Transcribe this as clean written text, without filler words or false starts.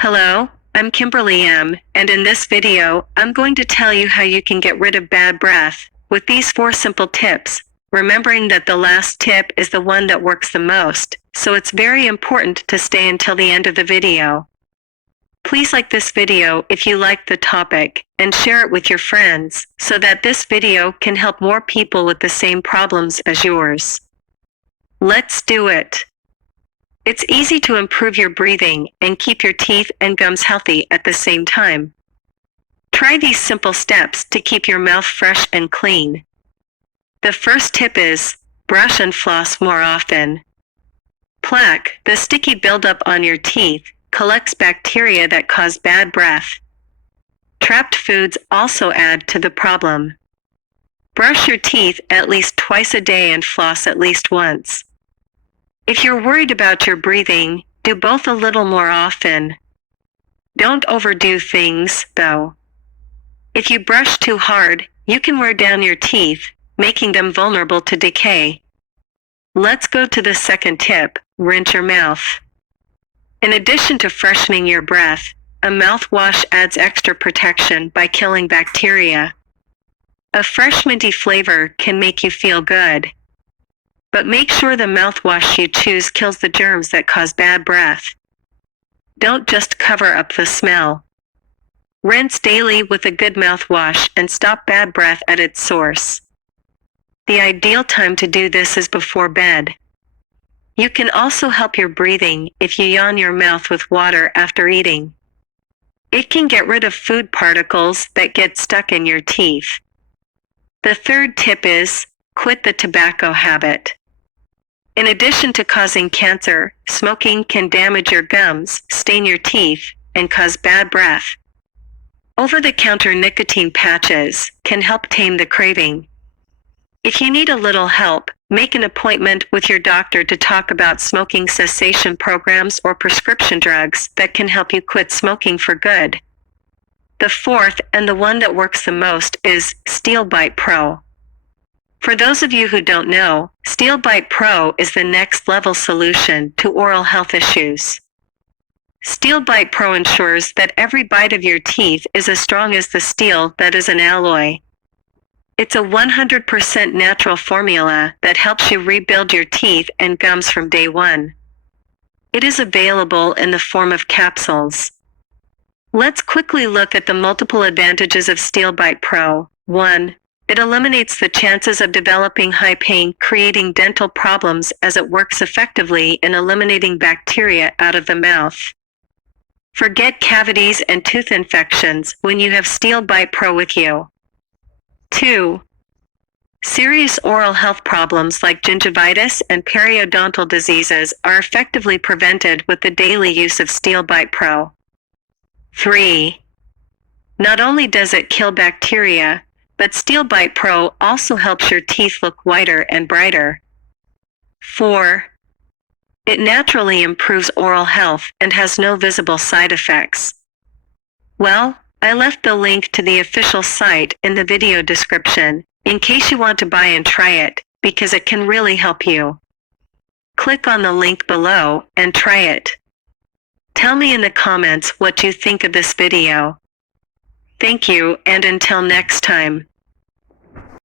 Hello, I'm Kimberly M, and in this video, I'm going to tell you how you can get rid of bad breath with these 4 simple tips, remembering that the last tip is the one that works the most, so it's very important to stay until the end of the video. Please like this video if you like the topic, and share it with your friends, so that this video can help more people with the same problems as yours. Let's do it! It's easy to improve your breathing and keep your teeth and gums healthy at the same time. Try these simple steps to keep your mouth fresh and clean. The first tip is, brush and floss more often. Plaque, the sticky buildup on your teeth, collects bacteria that cause bad breath. Trapped foods also add to the problem. Brush your teeth at least twice a day and floss at least once. If you're worried about your breathing, do both a little more often. Don't overdo things, though. If you brush too hard, you can wear down your teeth, making them vulnerable to decay. Let's go to the second tip, rinse your mouth. In addition to freshening your breath, a mouthwash adds extra protection by killing bacteria. A fresh minty flavor can make you feel good. But make sure the mouthwash you choose kills the germs that cause bad breath. Don't just cover up the smell. Rinse daily with a good mouthwash and stop bad breath at its source. The ideal time to do this is before bed. You can also help your breathing if you yawn your mouth with water after eating. It can get rid of food particles that get stuck in your teeth. The third tip is, quit the tobacco habit. In addition to causing cancer, smoking can damage your gums, stain your teeth, and cause bad breath. Over-the-counter nicotine patches can help tame the craving. If you need a little help, make an appointment with your doctor to talk about smoking cessation programs or prescription drugs that can help you quit smoking for good. The fourth, and the one that works the most, is Steel Bite Pro. For those of you who don't know, Steel Bite Pro is the next level solution to oral health issues. Steel Bite Pro ensures that every bite of your teeth is as strong as the steel that is an alloy. It's a 100% natural formula that helps you rebuild your teeth and gums from day one. It is available in the form of capsules. Let's quickly look at the multiple advantages of Steel Bite Pro. 1. It eliminates the chances of developing high pain, creating dental problems as it works effectively in eliminating bacteria out of the mouth. Forget cavities and tooth infections when you have Steel Bite Pro with you. 2. Serious oral health problems like gingivitis and periodontal diseases are effectively prevented with the daily use of Steel Bite Pro. 3. Not only does it kill bacteria, but Steel Bite Pro also helps your teeth look whiter and brighter. 4. It naturally improves oral health and has no visible side effects. Well, I left the link to the official site in the video description, in case you want to buy and try it, because it can really help you. Click on the link below and try it. Tell me in the comments what you think of this video. Thank you, and until next time.